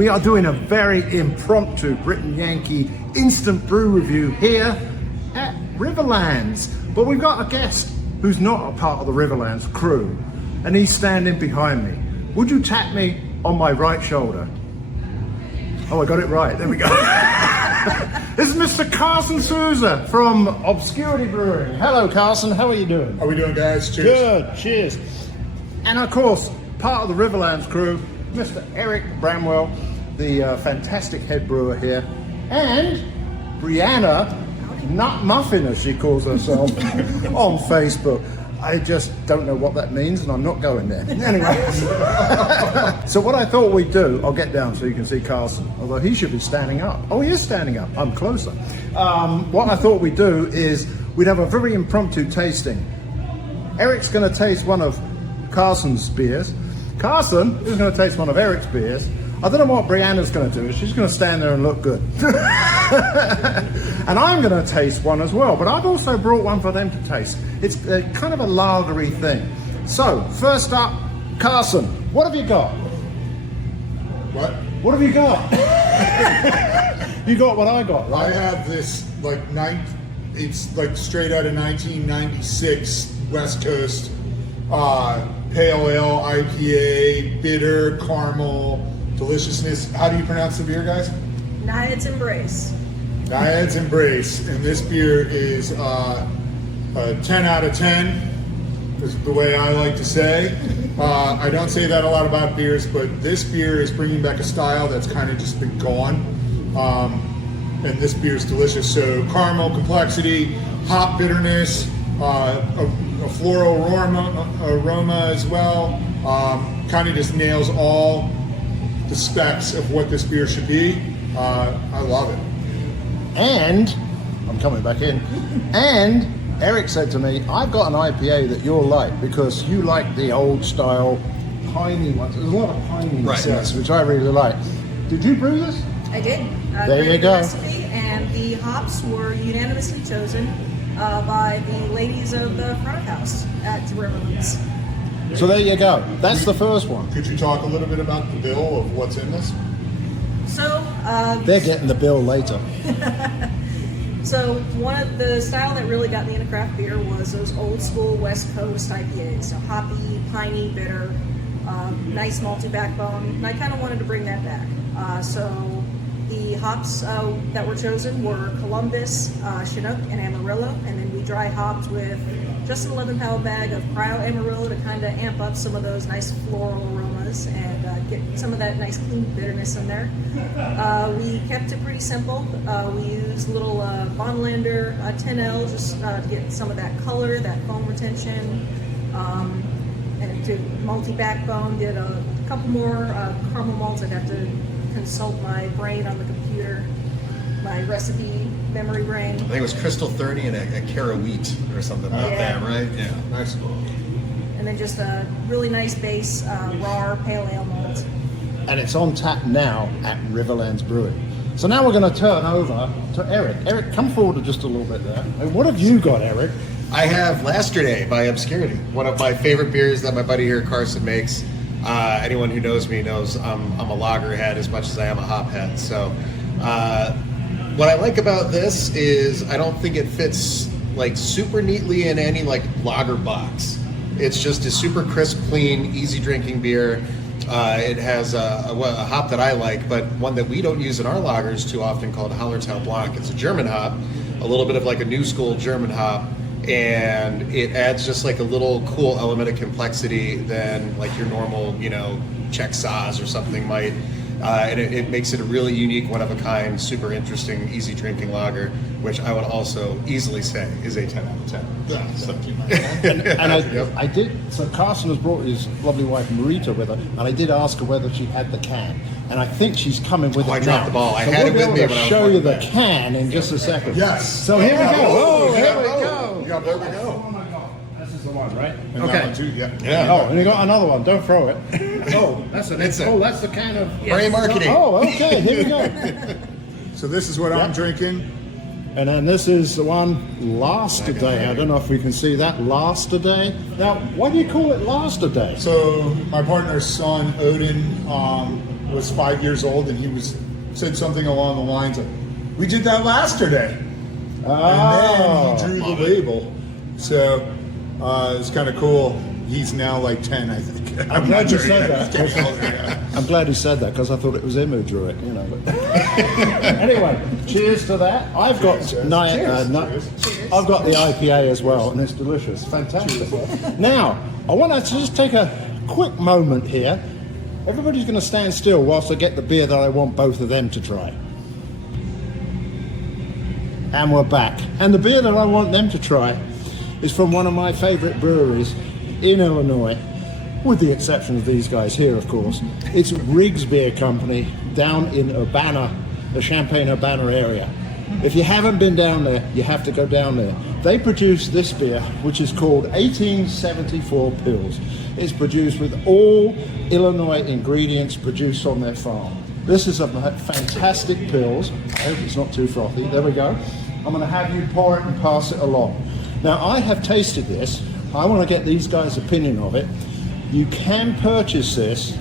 We are doing a very impromptu Brit and Yankee Instant Brew review here at Riverlands. But we've got a guest who's not a part of the Riverlands crew, and he's standing behind me. Would you tap me on my right shoulder? Oh, I got it right. There we go. This is Mr. Carson Souza from Obscurity Brewing. Hello, Carson. How are you doing? How are we doing, guys? Cheers. Good. Cheers. And of course, part of the Riverlands crew, Mr. Eric Bramwell, the fantastic head brewer here, and Brianna, Nut Muffin as she calls herself on Facebook. I just don't know what that means, and I'm not going there. Anyway, so what I thought we'd do, I'll get down so you can see Carson, although he should be standing up. Oh, he is standing up. I'm closer. What I thought we'd do is we'd have a very impromptu tasting. Eric's going to taste one of Carson's beers. Carson is going to taste one of Eric's beers. I don't know what Brianna's going to do. She's going to stand there and look good. And I'm going to taste one as well, but I've also brought one for them to taste. It's kind of a lagery thing. So, first up, Carson, what have you got? What? What have you got? You got what I got, right? I have this, it's like straight out of 1996 West Coast Pale Ale, IPA, bitter, caramel, deliciousness. How do you pronounce the beer, guys? Naiad's Embrace. Naiad's Embrace. And this beer is a 10 out of 10, is the way I like to say. I don't say that a lot about beers, but this beer is bringing back a style that's kind of just been gone. And this beer is delicious. So caramel complexity, hop bitterness, a floral aroma as well. Kind of just nails all the specs of what this beer should be. I love it. And, I'm coming back in, and Eric said to me, I've got an IPA that you'll like because you like the old style piney ones. There's a lot of piney sets, which I really like. Did you brew this? I did. There you go. The recipe, and the hops were unanimously chosen by the ladies of the front of house at Riverlands. So there you go. That's the first one. Could you talk a little bit about the bill of what's in this? So they're getting the bill later. So one of the style that really got me into craft beer was those old school West Coast IPAs. So hoppy, piney, bitter, nice malty backbone. And I kind of wanted to bring that back. So the hops that were chosen were Columbus, Chinook, and Amarillo. And then we dry hopped with just an 11-pound bag of Cryo Amarillo to kind of amp up some of those nice floral aromas and get some of that nice clean bitterness in there. We kept it pretty simple. We used little Bonlander 10L just to get some of that color, that foam retention, and to malty backbone. Did a couple more caramel malts. I'd have to consult my brain on the computer, my recipe memory brain. I think it was Crystal 30 and a Cara wheat or something like that, right? Yeah, nice. Mm-hmm. And then just a really nice base raw pale ale malt. And it's on tap now at Riverlands Brewing. So now we're going to turn over to Eric. Eric, come forward just a little bit there. And what have you got, Eric? I have Yesterday by Obscurity, one of my favorite beers that my buddy here, Carson, makes. Anyone who knows me knows I'm a lager head as much as I am a hop head. So what I like about this is I don't think it fits like super neatly in any like lager box. It's just a super crisp, clean, easy drinking beer. It has a hop that I like, but one that we don't use in our lagers too often called Hallertau Blanc. It's a German hop, a little bit of like a new school German hop, and it adds just like a little cool element of complexity than like your normal, Czech Saaz or something might. And it makes it a really unique, one-of-a-kind, super interesting, easy-drinking lager, which I would also easily say is a 10 out of 10. Yeah, So, And I did, so Carson has brought his lovely wife Marita with her, and I did ask her whether she had the can. And I think she's coming with it I now. dropped the ball. I So had we'll it with be me able when I to was show you walking the back. can in just a second. Yes. So here we go. Oh, here we Oh, go. yeah, there we go. This is the one, right? And that one too, yeah. Oh, and you got another one. Don't throw it. Oh, that's It's that's the can of Brand marketing. Oh, okay. Here we go. So this is what I'm drinking. And then this is the one Last a Day. I don't know if we can see that. Last a Day. Now, why do you call it Last a Day? So my partner's son, Odin, was 5 years old, and he said something along the lines of, "We did that yesterday." Oh, And then he drew the label. So it's kind of cool. He's now like 10, I think. I'm glad you not said yet. that. He's getting older, yeah. I'm glad he said that because I thought it was him who drew it, you know. But anyway, cheers to that. I've got Cheers. I've got the IPA as well, and it's delicious, fantastic. Now, I want to just take a quick moment here. Everybody's going to stand still whilst I get the beer that I want both of them to try. And we're back. And the beer that I want them to try is from one of my favorite breweries in Illinois, with the exception of these guys here, of course. It's Riggs Beer Company down in Urbana, the Champaign-Urbana area. If you haven't been down there, you have to go down there. They produce this beer, which is called 1874 Pils. It's produced with all Illinois ingredients produced on their farm. This is a fantastic Pils. I hope it's not too frothy. There we go. I'm going to have you pour it and pass it along. Now, I have tasted this. I want to get these guys' opinion of it. You can purchase this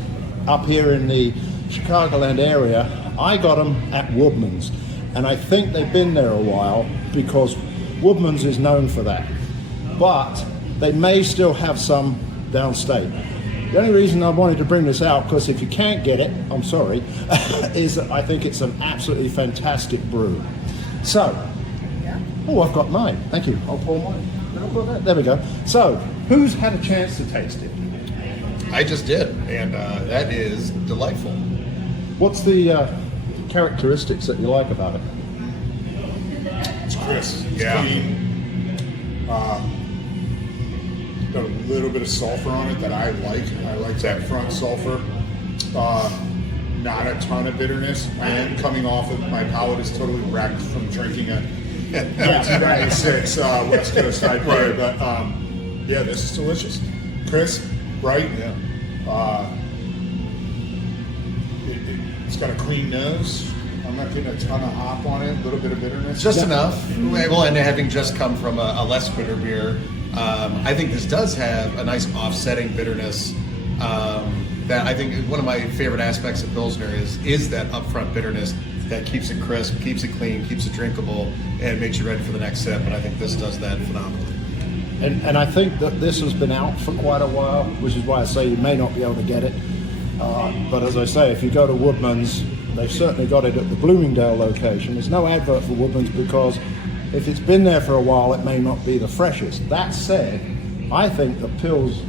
up here in the Chicagoland area. I got them at Woodman's, and I think they've been there a while because Woodman's is known for that. But they may still have some downstate. The only reason I wanted to bring this out, because if you can't get it, I'm sorry, is that I think it's an absolutely fantastic brew. So, oh, I've got mine. Thank you. I'll pour mine. There we go. So, who's had a chance to taste it? I just did, and that is delightful. What's the characteristics that you like about it? It's crisp. It's Yeah. clean. Got a little bit of sulfur on it that I like. I like that front sulfur. Not a ton of bitterness. I am coming off of, my palate is totally wrecked from drinking a 1996 West Coast IPA. But yeah, this is delicious. Crisp, bright. Yeah. It's got a clean nose. I'm not getting a ton of hop on it. A little bit of bitterness. Just enough. Well, and having just come from a less bitter beer, I think this does have a nice offsetting bitterness. That I think one of my favorite aspects of Pilsner is that upfront bitterness that keeps it crisp, keeps it clean, keeps it drinkable, and makes you ready for the next sip. And I think this does that phenomenally. And I think that this has been out for quite a while, which is why I say you may not be able to get it. But as I say, if you go to Woodman's, they've certainly got it at the Bloomingdale location. There's no advert for Woodman's because if it's been there for a while, it may not be the freshest. That said, I think the Pils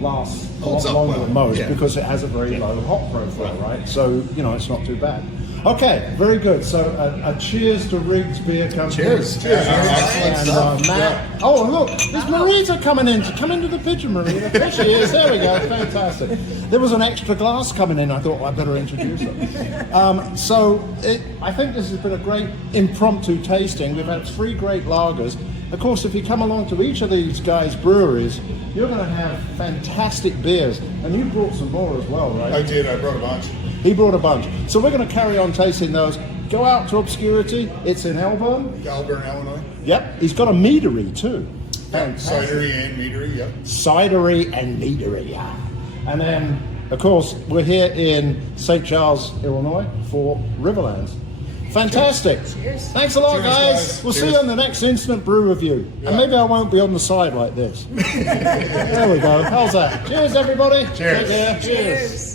lasts a lot longer than most because it has a very low hop profile, right? So, you know, it's not too bad. Okay, very good. So a cheers to Riggs Beer Company. Cheers. Cheers. And Matt. Oh, look, there's Marita coming in. Come into the picture, Marita. There she is. There we go. Fantastic. There was an extra glass coming in. I thought I better introduce her. I think this has been a great impromptu tasting. We've had 3 great lagers. Of course, if you come along to each of these guys' breweries, you're going to have fantastic beers. And you brought some more as well, right? I did. I brought a bunch. He brought a bunch. So we're going to carry on tasting those. Go out to Obscurity. It's in Elburn. Illinois. Yep. He's got a meadery too. Cidery and meadery, yep. Cidery and meadery, yeah. And then, of course, we're here in St. Charles, Illinois for Riverlands. Fantastic. Cheers. Thanks a lot, Cheers, guys. guys. We'll see you on the next Instant Brew review. Yeah. And maybe I won't be on the side like this. There we go. How's that? Cheers, everybody. Cheers. Take care. Cheers.